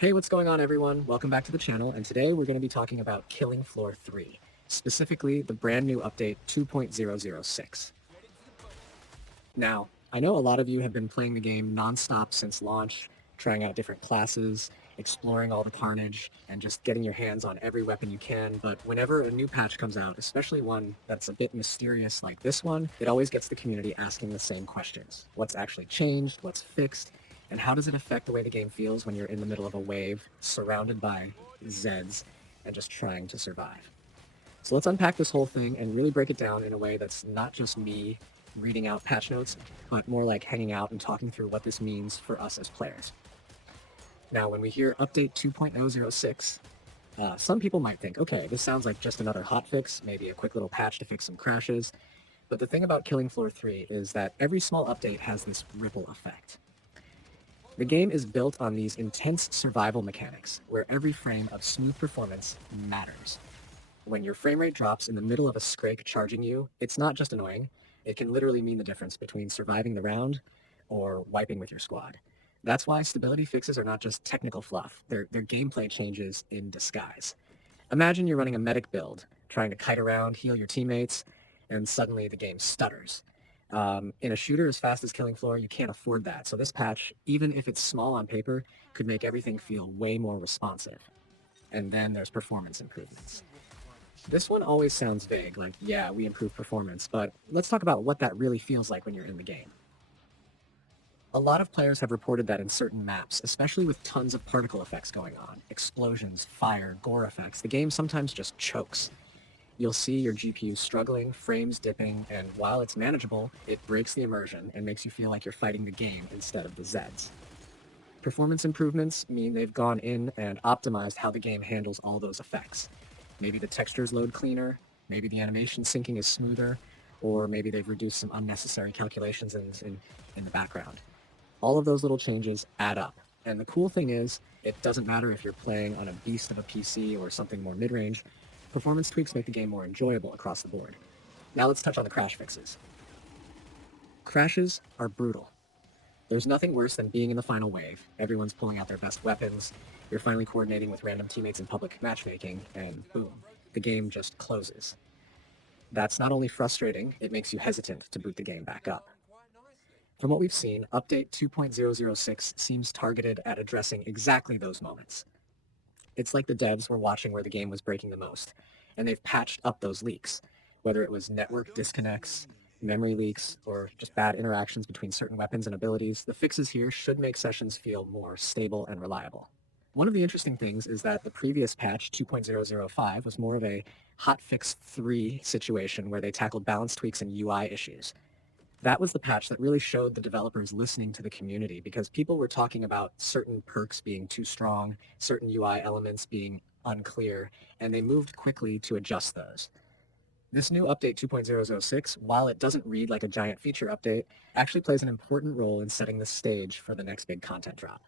Hey, what's going on everyone? Welcome back to the channel, and today we're going to be talking about Killing Floor 3, specifically the brand new update 2.006. Now, I know a lot of you have been playing the game non-stop since launch, trying out different classes, exploring all the carnage, and just getting your hands on every weapon you can, but whenever a new patch comes out, especially one that's a bit mysterious like this one, it always gets the community asking the same questions. What's actually changed? What's fixed? And how does it affect the way the game feels when you're in the middle of a wave, surrounded by Zeds, and just trying to survive? So let's unpack this whole thing and really break it down in a way that's not just me reading out patch notes, but more like hanging out and talking through what this means for us as players. Now, when we hear update 2.006, some people might think, okay, this sounds like just another hotfix, maybe a quick little patch to fix some crashes. But the thing about Killing Floor 3 is that every small update has this ripple effect. The game is built on these intense survival mechanics, where every frame of smooth performance matters. When your frame rate drops in the middle of a Scrake charging you, it's not just annoying, it can literally mean the difference between surviving the round or wiping with your squad. That's why stability fixes are not just technical fluff, they're gameplay changes in disguise. Imagine you're running a medic build, trying to kite around, heal your teammates, and suddenly the game stutters. In a shooter as fast as Killing Floor, you can't afford that. So this patch, even if it's small on paper, could make everything feel way more responsive. And then there's performance improvements. This one always sounds vague, like, yeah, we improve performance, but let's talk about what that really feels like when you're in the game. A lot of players have reported that in certain maps, especially with tons of particle effects going on, explosions, fire, gore effects, the game sometimes just chokes. You'll see your GPU struggling, frames dipping, and while it's manageable, it breaks the immersion and makes you feel like you're fighting the game instead of the Zeds. Performance improvements mean they've gone in and optimized how the game handles all those effects. Maybe the textures load cleaner, maybe the animation syncing is smoother, or maybe they've reduced some unnecessary calculations in the background. All of those little changes add up. And the cool thing is, it doesn't matter if you're playing on a beast of a PC or something more mid-range, performance tweaks make the game more enjoyable across the board. Now let's touch on the crash fixes. Crashes are brutal. There's nothing worse than being in the final wave. Everyone's pulling out their best weapons, you're finally coordinating with random teammates in public matchmaking, and boom, the game just closes. That's not only frustrating, it makes you hesitant to boot the game back up. From what we've seen, Update 2.006 seems targeted at addressing exactly those moments. It's like the devs were watching where the game was breaking the most, and they've patched up those leaks, whether it was network disconnects, memory leaks, or just bad interactions between certain weapons and abilities. The fixes here should make sessions feel more stable and reliable. One of the interesting things is that the previous patch, 2.005, was more of a hotfix 3 situation where they tackled balance tweaks and UI issues. That was the patch that really showed the developers listening to the community, because people were talking about certain perks being too strong, certain UI elements being unclear, and they moved quickly to adjust those. This new update 2.006, while it doesn't read like a giant feature update, actually plays an important role in setting the stage for the next big content drop.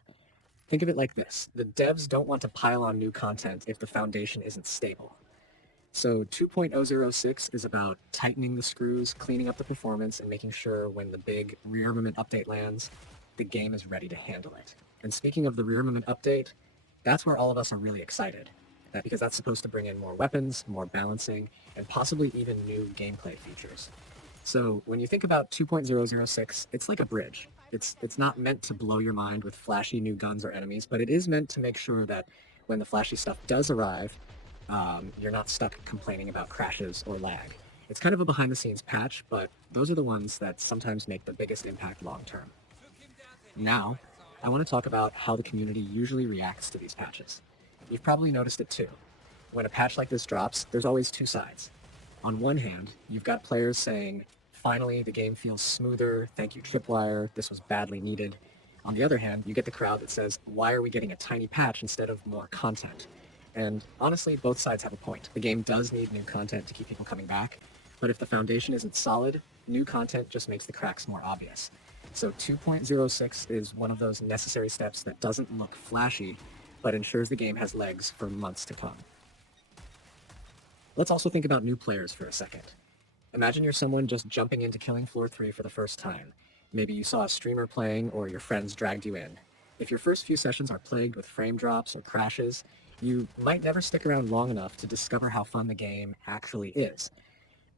Think of it like this: the devs don't want to pile on new content if the foundation isn't stable. So 2.006 is about tightening the screws, cleaning up the performance, and making sure when the big Rearmament update lands, the game is ready to handle it. And speaking of the Rearmament update, that's where all of us are really excited, because that's supposed to bring in more weapons, more balancing, and possibly even new gameplay features. So when you think about 2.006, it's like a bridge. It's not meant to blow your mind with flashy new guns or enemies, but it is meant to make sure that when the flashy stuff does arrive, you're not stuck complaining about crashes or lag. It's kind of a behind-the-scenes patch, but those are the ones that sometimes make the biggest impact long-term. Now, I want to talk about how the community usually reacts to these patches. You've probably noticed it too. When a patch like this drops, there's always two sides. On one hand, you've got players saying, finally, the game feels smoother, thank you Tripwire, this was badly needed. On the other hand, you get the crowd that says, why are we getting a tiny patch instead of more content? And honestly, both sides have a point. The game does need new content to keep people coming back, but if the foundation isn't solid, new content just makes the cracks more obvious. So 2.06 is one of those necessary steps that doesn't look flashy, but ensures the game has legs for months to come. Let's also think about new players for a second. Imagine you're someone just jumping into Killing Floor 3 for the first time. Maybe you saw a streamer playing or your friends dragged you in. If your first few sessions are plagued with frame drops or crashes, you might never stick around long enough to discover how fun the game actually is.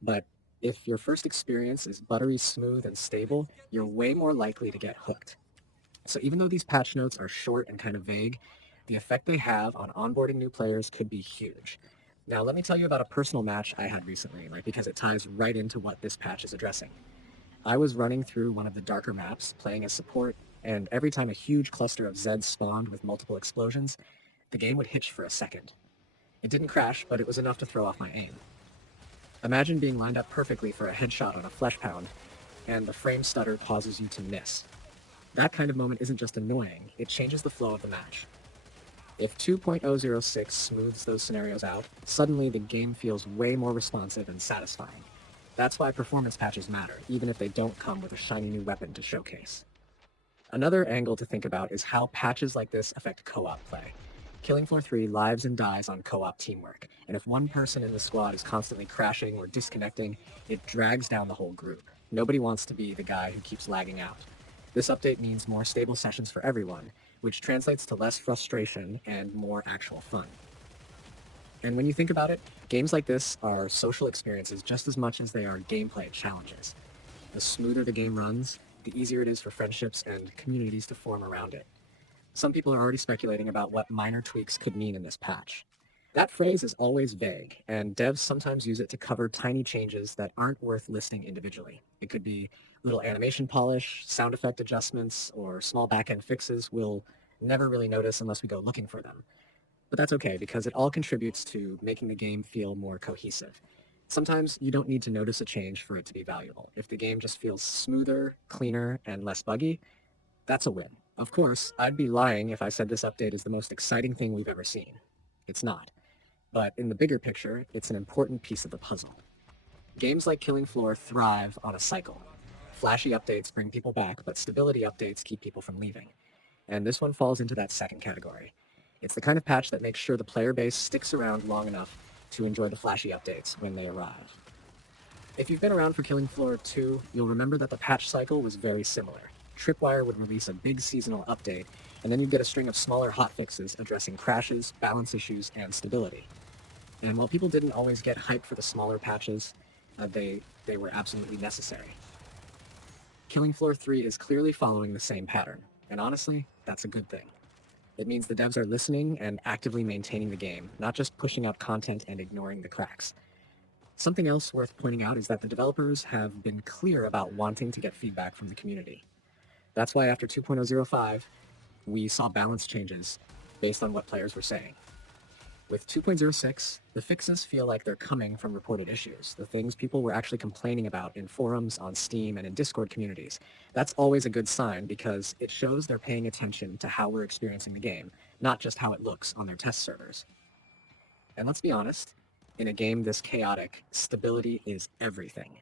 But if your first experience is buttery smooth and stable, you're way more likely to get hooked. So even though these patch notes are short and kind of vague, the effect they have on onboarding new players could be huge. Now, let me tell you about a personal match I had recently, because it ties right into what this patch is addressing. I was running through one of the darker maps, playing as support, and every time a huge cluster of Zeds spawned with multiple explosions, the game would hitch for a second. It didn't crash, but it was enough to throw off my aim. Imagine being lined up perfectly for a headshot on a flesh pound, and the frame stutter causes you to miss. That kind of moment isn't just annoying, it changes the flow of the match. If 2.006 smooths those scenarios out, suddenly the game feels way more responsive and satisfying. That's why performance patches matter, even if they don't come with a shiny new weapon to showcase. Another angle to think about is how patches like this affect co-op play. Killing Floor 3 lives and dies on co-op teamwork, and if one person in the squad is constantly crashing or disconnecting, it drags down the whole group. Nobody wants to be the guy who keeps lagging out. This update means more stable sessions for everyone, which translates to less frustration and more actual fun. And when you think about it, games like this are social experiences just as much as they are gameplay challenges. The smoother the game runs, the easier it is for friendships and communities to form around it. Some people are already speculating about what minor tweaks could mean in this patch. That phrase is always vague, and devs sometimes use it to cover tiny changes that aren't worth listing individually. It could be little animation polish, sound effect adjustments, or small back-end fixes we'll never really notice unless we go looking for them. But that's okay, because it all contributes to making the game feel more cohesive. Sometimes you don't need to notice a change for it to be valuable. If the game just feels smoother, cleaner, and less buggy, that's a win. Of course, I'd be lying if I said this update is the most exciting thing we've ever seen. It's not. But in the bigger picture, it's an important piece of the puzzle. Games like Killing Floor thrive on a cycle. Flashy updates bring people back, but stability updates keep people from leaving. And this one falls into that second category. It's the kind of patch that makes sure the player base sticks around long enough to enjoy the flashy updates when they arrive. If you've been around for Killing Floor 2, you'll remember that the patch cycle was very similar. Tripwire would release a big seasonal update, and then you'd get a string of smaller hotfixes addressing crashes, balance issues, and stability. And while people didn't always get hyped for the smaller patches, they were absolutely necessary. Killing Floor 3 is clearly following the same pattern, and honestly, that's a good thing. It means the devs are listening and actively maintaining the game, not just pushing out content and ignoring the cracks. Something else worth pointing out is that the developers have been clear about wanting to get feedback from the community. That's why after 2.005, we saw balance changes based on what players were saying. With 2.06, the fixes feel like they're coming from reported issues, the things people were actually complaining about in forums, on Steam, and in Discord communities. That's always a good sign because it shows they're paying attention to how we're experiencing the game, not just how it looks on their test servers. And let's be honest, in a game this chaotic, stability is everything.